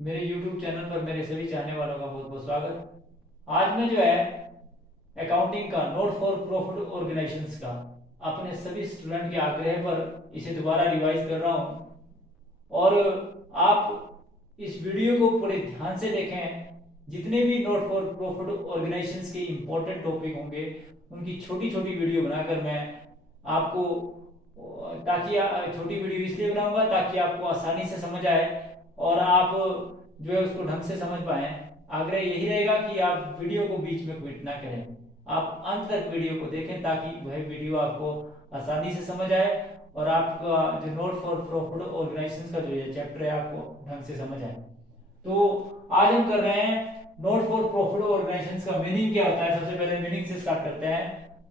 मेरे YouTube channel पर मेरे सभी चाहने वालों का बहुत बहुत स्वागत। आज मैं जो है अकाउंटिंग का नोट फॉर प्रॉफिट ऑर्गेनाइजेशंस का अपने सभी स्टूडेंट के आग्रह पर इसे दोबारा रिवाइज कर रहा हूँ। और आप इस वीडियो को पूरे ध्यान से देखें। जितने भी नोट फॉर प्रॉफिट ऑर्गेनाइजेशंस के इम्पोर्टेंट टॉपिक होंगे उनकी छोटी छोटी वीडियो बनाकर मैं आपको ताकि छोटी वीडियो इसलिए बनाऊंगा ताकि आपको आसानी से समझ आए और आप जो है उसको ढंग से समझ पाए। आग्रह यही रहेगा कि आप वीडियो को बीच में क्विट ना करें, आप अंत तक वीडियो को देखें ताकि वह वीडियो आपको आसानी से समझ आए और आपका जो नोट फॉर प्रॉफिट ऑर्गेनाइजेशन का जो ये चैप्टर है आपको ढंग से समझ आए। तो आज हम कर रहे हैं नोट फॉर प्रॉफिट ऑर्गेनाइजेशन का मीनिंग क्या होता है। सबसे पहले मीनिंग से स्टार्ट करते हैं।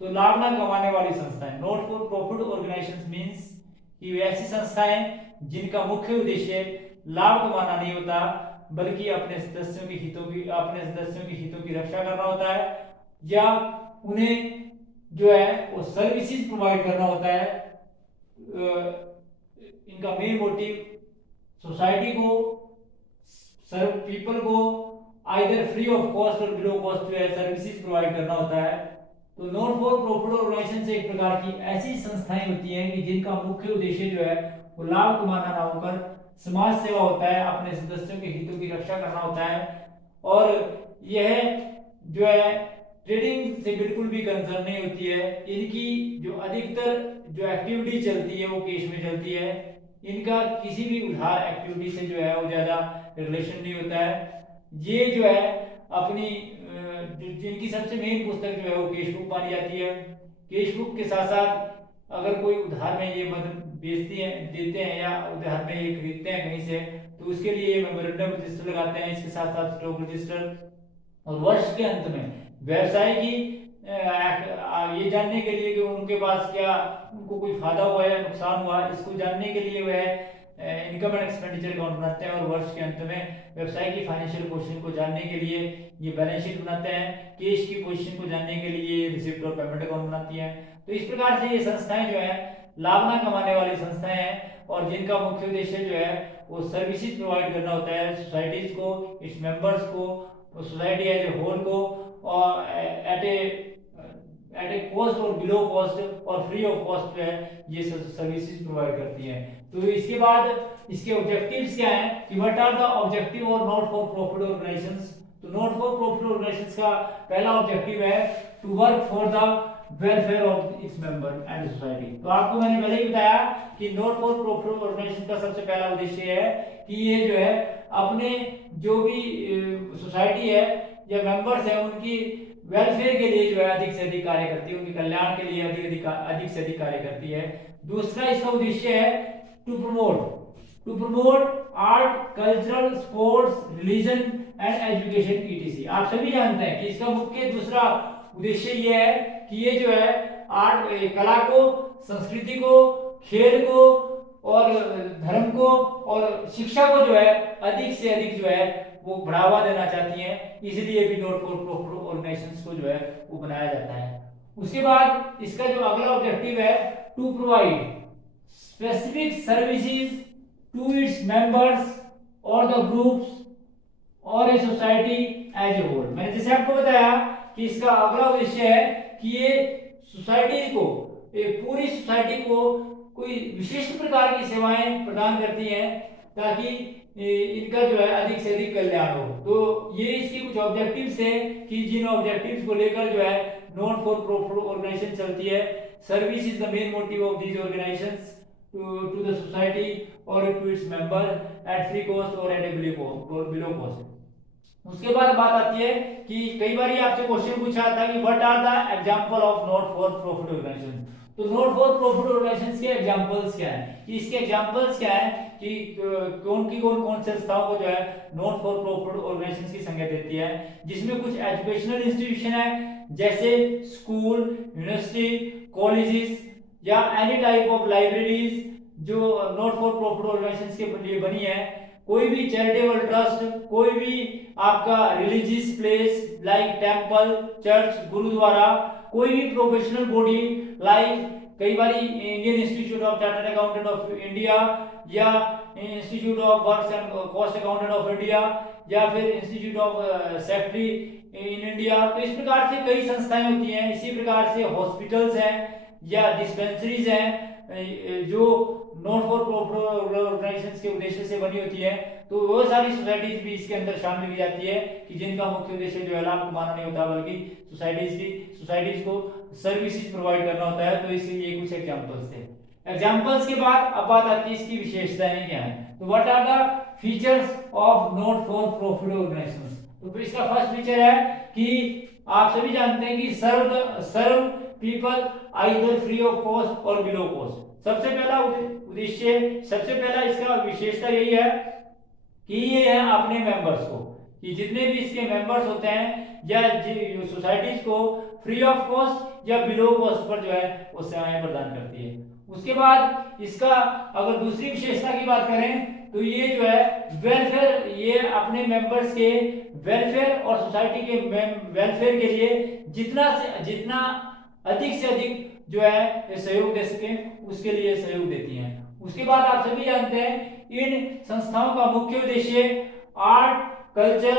तो लाभ ना कमाने वाली संस्थाएं, not for profit organisation means कि वे ऐसी संस्थाएं जिनका मुख्य उद्देश्य लाभ कमाना नहीं होता बल्कि अपने सदस्यों के हितों की रक्षा करना होता है, या उन्हें जो है वो सर्विसेज प्रोवाइड करना होता है। इनका मेन मोटिव सोसाइटी को, सर्व पीपल को आइदर फ्री ऑफ कॉस्ट और बिलो कॉस्ट जो है सर्विसेज प्रोवाइड करना होता है। तो नॉट फॉर प्रॉफिट ऑर्गेनाइजेशन से एक प्रकार की ऐसी संस्थाएं होती हैं कि जिनका मुख्य उद्देश्य जो है वो लाभ कमाना ना होकर समाज सेवा होता है, अपने सदस्यों के हितों की रक्षा करना होता है। और यह जो है ट्रेडिंग से बिल्कुल भी कंसर्न नहीं होती है। इनकी जो अधिकतर जो एक्टिविटी चलती है वो कैश में चलती है। इनका किसी भी उधार एक्टिविटी से जो है वो ज़्यादा रिलेशन नहीं होता है। ये जो है अपनी जिनकी सबसे मेन पुस्तक जो है वो केश बुक मानी जाती है। केश बुक के साथ साथ अगर कोई उधार में ये मतलब बेचती है, देते हैं या उधार में ये खरीदते हैं कहीं से, तो उसके लिए मेमोरेंडम रजिस्टर लगाते हैं। इसके साथ साथ स्टॉक रजिस्टर, और वर्ष के अंत में व्यवसाय की ये जानने के लिए कि उनके पास क्या उनको कोई फायदा हुआ या नुकसान हुआ, इसको जानने के लिए वह इनकम एंड एक्सपेंडिचर अकाउंट बनाते हैं। और वर्ष के अंत में व्यवसाय की फाइनेंशियल पोजीशन को जानने के लिए ये बैलेंस शीट बनाते हैं। कैश की पोजीशन को जानने के लिए रिसिप्ट और पेमेंट अकाउंट बनाती हैं। तो इस प्रकार से ये संस्थाएं जो है लाभ ना कमाने वाली संस्थाएं हैं और जिनका मुख्य उद्देश्य जो है वो सर्विसेज प्रोवाइड करना होता है सोसाइटीज को, इट्स मेंबर्स को, सोसाइटी एज ए होल को, और एट ए कॉस्ट और बिलो कॉस्ट और फ्री ऑफ कॉस्ट जो है ये सर्विसेज प्रोवाइड करती हैं। तो इसके बाद इसके ऑब्जेक्टिव्स क्या हैं कि व्हाट आर द ऑब्जेक्टिव और नॉट फॉर प्रॉफिट ऑर्गेनाइजेशंस। तो नॉट फॉर प्रॉफिट ऑर्गेनाइजेशंस का पहला ऑब्जेक्टिव है to work for the welfare of its member and society. तो आपको मैंने पहले ही बताया कि नॉट फॉर प्रॉफिट ऑर्गेनाइजेशन का सबसे पहला उद्देश्य है कि ये जो है अपने जो भी सोसाइटी है या मेंबर्स है उनकी वेलफेयर के लिए जो है अधिक से अधिक कार्य करती है, उनके कल्याण के लिए अधिक से अधिक कार्य करती है। दूसरा इसका उद्देश्य है to promote art, cultural, sports, religion and education ETC. आप सभी जानते हैं कि इसका मुख्य दूसरा उद्देश्य ये है कि ये जो है आर्ट, कला को, संस्कृति को, खेल को और धर्म को और शिक्षा को जो है अधिक से अधिक जो है वो बढ़ावा देना चाहती हैं। इसलिए भी नॉट फॉर प्रॉफिट ऑर्गेनाइजेशंस को जो है वो बनाया जाता है। उसके बाद इसका जो अगला ऑब्जेक्टिव है to provide specific services to its members और द ग्रुप्स और a society as a whole. मैंने जैसे आपको बताया कि इसका अगला उद्देश्य है कि ये सोसाइटी को, पूरी सोसाइटी को कोई विशिष्ट प्रकार की सेवाएं प्रदान करती हैं ताकि इनका जो है अधिक से अधिक कल्याण हो। तो ये इसके कुछ ऑब्जेक्टिव्स हैं कि जिन ऑब्जेक्टिव्स को लेकर जो है नॉट फॉर प्रॉफिट ऑर्गेनाइजेशन चलती है। Service is the main motive of these organisations to the society और to its member at free cost और एट ए बिलो कॉस्ट। उसके बाद बात आती है कि कई बार आपसे क्वेश्चन पूछा जाता है कि what are the example of not for profit organisation. तो नॉट फॉर प्रॉफिट ऑर्गेनाइजेशन के एग्जांपल्स क्या है, इसके एग्जांपल्स क्या है कि कौन कौन संस्थाओं को जो है नॉट फॉर प्रॉफिट ऑर्गेनाइजेशन की संज्ञा देती है। जिसमें कुछ एजुकेशनल इंस्टीट्यूशन है जैसे स्कूल, यूनिवर्सिटी, कॉलेजेस या एनी टाइप ऑफ लाइब्रेरीज जो नॉट फॉर प्रॉफिट ऑर्गेनाइजेशन के लिए बनी है। कोई भी चैरिटेबल ट्रस्ट, कोई भी आपका religious place like temple, church, gurdwara, कोई भी प्रोफेशनल बॉडी लाइक कई बार Indian institute of chartered accountant of India या institute of works and cost accountant of India या फिर institute of secretary in India. तो इस प्रकार से कई संस्थाएं होती हैं। इसी प्रकार से हॉस्पिटल्स हैं या डिस्पेंसरीज हैं जो नॉट फॉर प्रॉफिट ऑर्गेनाइजेशंस के उद्देश्य से बनी होती है। तो वो सारी सोसाइटीज भी इसके अंदर शामिल की जाती है कि जिनका मुख्य उद्देश्य जो है लाभ कमाना नहीं होता बल्कि सोसाइटीज को सर्विसेज प्रोवाइड करना होता है। तो इसके ये कुछ एग्जांपल्स थे। एग्जांपल्स के बाद अब बात आती है इसकी विशेषताएं क्या है। तो what are the features of not for profit organisations. तो इसका फर्स्ट फीचर है कि आप सभी जानते हैं कि serve people either free of cost और बिलो कॉस्ट। सबसे पहला उद्देश्य, सबसे पहला इसका विशेषता यही है कि ये है अपने मेंबर्स को, कि जितने भी इसके मेंबर्स होते हैं या सोसाइटीज को फ्री ऑफ कॉस्ट या बिलो कॉस्ट पर जो है वो सेवाएं प्रदान करती है। उसके बाद इसका अगर दूसरी विशेषता की बात करें तो ये जो है वेलफेयर, ये अपने मेंबर्स के वेलफेयर और सोसाइटी के वेलफेयर के लिए जितना अधिक से अधिक जो है सहयोग दे सके उसके लिए सहयोग देती हैं। उसके बाद आप सभी जानते हैं इन संस्थाओं का मुख्य उद्देश्य art, culture,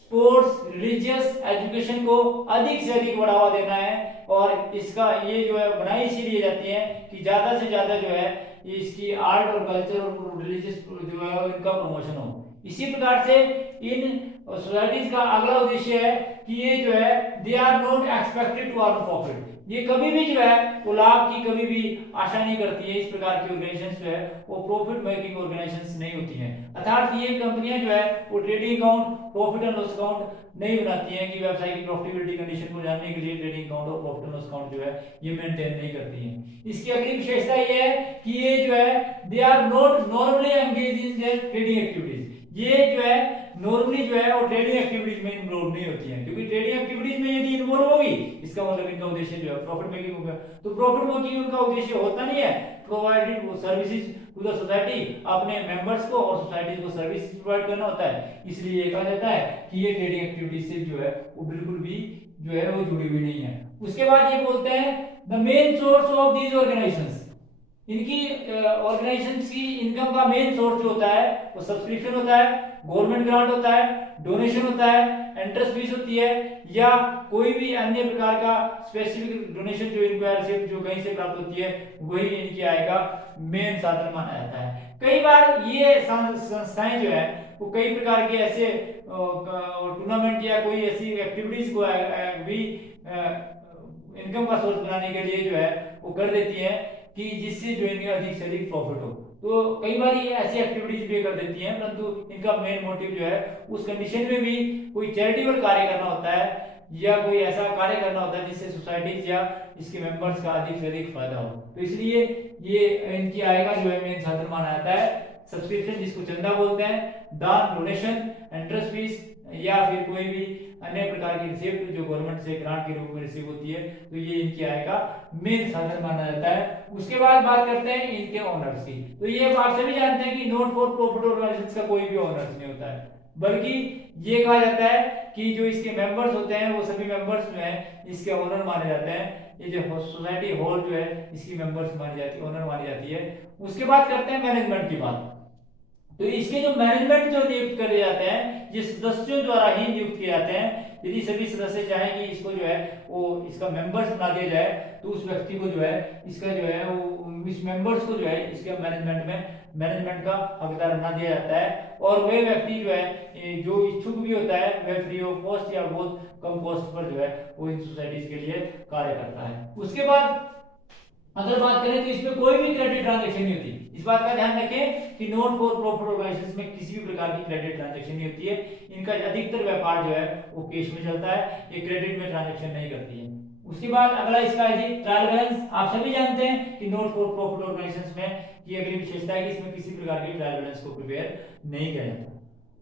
sports, religious education को अधिक से अधिक बढ़ावा देना है। और इसका ये जो है बनाई इसीलिए जाती है कि ज्यादा से ज्यादा जो है इसकी आर्ट और कल्चर और रिलीजियस जो है इनका प्रमोशन हो। इसी प्रकार से इन सोसाइटीज का अगला उद्देश्य है कि ये जो है they are not expected to earn profit. ये कभी भी जो है वो लाभ की कभी भी आशा नहीं करती है। इस प्रकार की ऑर्गेनाइजेशंस जो है वो प्रॉफिट मेकिंग ऑर्गेनाइजेशंस नहीं होती हैं। अर्थात ये कंपनियां जो है वो trading account, profit and loss account नहीं बनाती हैं कि व्यवसाय की प्रॉफिटेबिलिटी कंडीशन को जानने के लिए ट्रेडिंग अकाउंट और प्रॉफिट एंड लॉस अकाउंट जो है ये मेंटेन नहीं करती हैं। इसकी अगली विशेषता ये है कि ये जो है they are not normally engage in their trading activities. ये जो है नॉर्मली जो है वो ट्रेडिंग एक्टिविटीज में इन्वॉल्व नहीं होती हैं, क्योंकि ट्रेडिंग एक्टिविटीज में यदि इन्वॉल्व होगी इसका मतलब इनका उद्देश्य जो है प्रॉफिट मेकिंग होगा। तो प्रॉफिट मेकिंग उनका उद्देश्य होता नहीं है, providing services to the society, अपने मेंबर्स को और सोसाइटीज को सर्विसेज प्रोवाइड करना होता है। इसलिए ये कहा जाता है कि ये ट्रेडिंग एक्टिविटीज से जो है वो बिल्कुल भी जो है वो जुड़ी हुई नहीं है। उसके बाद ये बोलते हैं the main source of these organisations. इनकी ऑर्गेनाइजेशंस की इनकम का मेन सोर्स जो होता है वो सब्सक्रिप्शन होता है, गवर्नमेंट ग्रांट होता है, डोनेशन होता है, एंट्रेंस फीस होती है या कोई भी अन्य प्रकार का स्पेसिफिक डोनेशन जो इनको जो कहीं से प्राप्त होती है वही इनकी आय का मेन साधन माना जाता है। कई बार ये संस्थाएं जो है वो कई प्रकार के ऐसे टूर्नामेंट या कोई ऐसी एक्टिविटीज को भी इनकम का सोर्स बनाने के लिए जो है वो कर देती है कि जिससे जो इनका अधिक से अधिक प्रॉफिट हो। तो कई बार ये ऐसी एक्टिविटीज भी कर देती हैं, परंतु इनका मेन मोटिव जो है उस कंडीशन में भी कोई चैरिटेबल कार्य करना होता है या कोई ऐसा कार्य करना होता है जिससे सोसाइटीज या इसके मेंबर्स का अधिक से अधिक फायदा हो। तो इसलिए ये इनकी आय का जो है मेन साधन माना जाता है। सब्सक्रिप्शन जिसको चंदा बोलते हैं, दान, डोनेशन, एंट्रेंस फीस या फिर कोई भी अन्य प्रकार की रिसीप्ट जो गवर्नमेंट से ग्रांट के रूप में रिसीव होती है, तो ये इनकी आय का मेन साधन माना जाता है। उसके बाद बात करते हैं इनके ओनर्स की। तो ये आप सभी जानते हैं कि नॉट फॉर प्रॉफिट ऑर्गेनाइजेशंस का कोई भी ओनर्स नहीं होता है, बल्कि ये कहा जाता है कि जो इसके मेंबर्स होते हैं वो सभी मेंबर्स जो हैं इसके ओनर माने जाते हैं। ये जो सोसाइटी हॉल जो है इसकी मेंबर्स मानी जाती है, ओनर मानी जाती है। उसके बाद करते हैं मैनेजमेंट की बात। तो इसके जो मैनेजमेंट जो नियुक्त करे जाते हैं ये सदस्यों द्वारा ही नियुक्त किए जाते हैं। यदि सभी सदस्य चाहें कि इसको जो है वो इसका मेंबर्स बना दिया जाए तो उस व्यक्ति को जो है इसका जो है वो इस मेंबर्स को जो है इसके मैनेजमेंट का हकदार बना दिया जाता है। और वह व्यक्ति जो है जो इच्छुक भी होता है वह फ्री ऑफ कॉस्ट या बहुत कम कॉस्ट पर जो है वो इन सोसाइटीज के लिए कार्य करता है। उसके बाद अगर बात करें तो इसमें कोई भी क्रेडिट ट्रांजैक्शन नहीं होती। इस बात का ध्यान रखें कि नॉट फॉर प्रॉफिट ऑर्गेनाइजेशंस में किसी भी प्रकार की क्रेडिट ट्रांजैक्शन नहीं होती है। इनका अधिकतर व्यापार जो है वो कैश में चलता है, ये क्रेडिट में ट्रांजैक्शन नहीं करती है। उसके बाद अगला इसका है जी ट्रायल बैलेंस। आप सभी जानते हैं कि नॉट फॉर प्रॉफिट ऑर्गेनाइजेशंस में ये अगली विशेषता है कि इसमें किसी प्रकार की ट्रायल बैलेंस को प्रिपेयर नहीं किया जाता।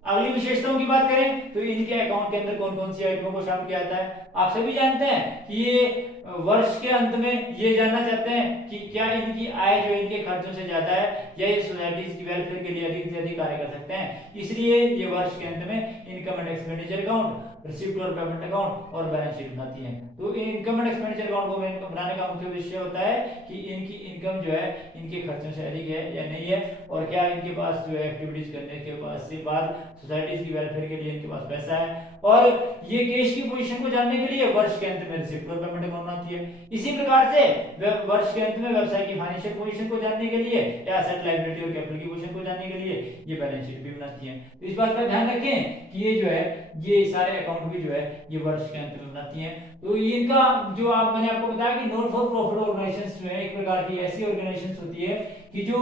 अगली विशेषताओं की बात करें तो इनके अकाउंट के अंदर कौन कौन सी आइटमों को शामिल किया जाता है। आप सभी जानते हैं कि ये वर्ष के अंत में ये जानना चाहते हैं कि क्या इनकी आय जो इनके खर्चों से ज्यादा है या ये सोसाइटीज की वेलफेयर के लिए अधिक से अधिक कार्य कर सकते हैं। इसलिए ये वर्ष के अंत में income and expenditure account receipt और पेमेंट अकाउंट और बैलेंस शीट बनाती हैं। तो इनकम एंड एक्सपेंडिचर अकाउंट को बनाने का मुख्य उद्देश्य होता है कि इनकी इनकम जो है इनके खर्चों से अधिक है या नहीं है, और क्या इनके पास जो है एक्टिविटीज करने के बाद सोसाइटीज की वेलफेयर के लिए इनके पास पैसा है। और ये कैश की पोजीशन को जानने के लिए वर्ष के अंत में रिसिप्ट और पेमेंट अकाउंट बनाती है। इसी प्रकार से वर्ष के अंत में व्यवसाय की फाइनेंशियल पोजीशन को जानने के लिए या एसेट लायबिलिटी और कैपिटल की पोजीशन को जानने के लिए ये बैलेंस शीट भी बनाती है। तो इस बात का ध्यान रखें कि ये जो है ये सारे अकाउंट भी जो है ये वर्ष के अंत में बनाती हैं। तो इनका जो मैंने आपको बताया कि नॉन फॉर प्रॉफिट ऑर्गेनाइजेशंस जो है एक प्रकार की ऐसी ऑर्गेनाइजेशंस होती है कि जो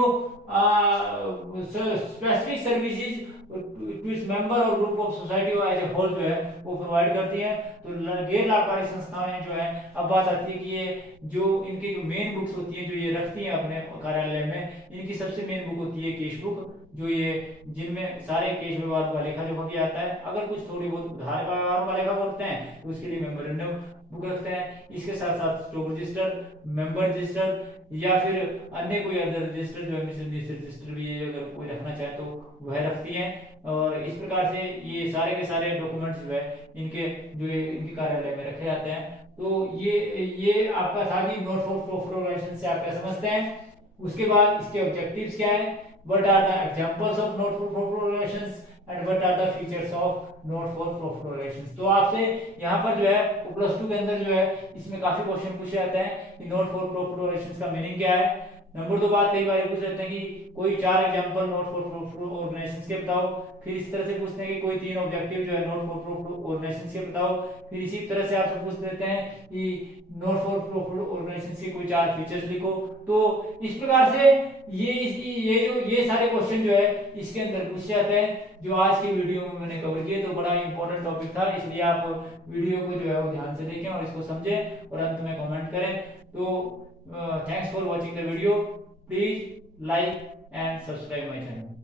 specific services to its member और group of society as a whole जो है वो प्रोवाइड करती है। तो गैर लाभकारी संस्थाएं जो है, अब बात आती है कि ये जो इनकी जो मेन बुक्स होती है जो ये रखती हैं अपने कार्यालय में, इनकी सबसे मेन बुक होती है कैश बुक, जो ये जिनमें सारे कैश व्यवहार का लेखा जोखा किया जाता है। अगर कुछ थोड़ी बहुत उधार व्यवहारों का लेखा करते हैं तो उसके लिए मेमोरेंडम बुक रखते हैं। इसके साथ साथ स्टॉक रजिस्टर, मेंबर रजिस्टर या फिर अन्य कोई अदर रजिस्टर जो है मिसलेनियस रजिस्टर भी है, अगर कोई रखना चाहे तो वह रखती है। और इस प्रकार से ये सारे के सारे डॉक्यूमेंट्स जो है इनके जो इनके कार्यालय में रखे जाते हैं। तो ये आपका था कि नॉट फॉर प्रॉफिट ऑर्गेनाइजेशन से आप क्या समझते हैं। उसके बाद इसके ऑब्जेक्टिव्स क्या है, what are the examples of not for profit organisations and what are the features of not for profit organisations. तो आपसे यहाँ पर जो है +2 के अंदर जो है इसमें काफी क्वेश्चन पूछे जाते हैं कि नॉट फॉर प्रॉफिट ऑर्गेनाइजेशंस का मीनिंग क्या है। नंबर 2 बात कई बार पूछ लेते हैं कि कोई 4 example not for profit organisations के बताओ। फिर इस तरह से पूछते हैं कि कोई 3 ऑब्जेक्टिव जो है नॉट फॉर प्रॉफिट ऑर्गेनाइजेशंस के बताओ। फिर इसी तरह से आपसे पूछ लेते हैं कि नॉट फॉर प्रॉफिट ऑर्गेनाइजेशंस के कोई 4 फीचर्स लिखो। तो इस प्रकार से ये सारे क्वेश्चन जो है इसके अंदर पूछे जाते हैं, जो आज की वीडियो में मैंने कवर किए। तो बड़ा इंपॉर्टेंट टॉपिक था, इसलिए आप वीडियो को जो है वो ध्यान से देखें और इसको समझें और अंत में कमेंट करें। तो thanks for watching the video, please like and subscribe my channel.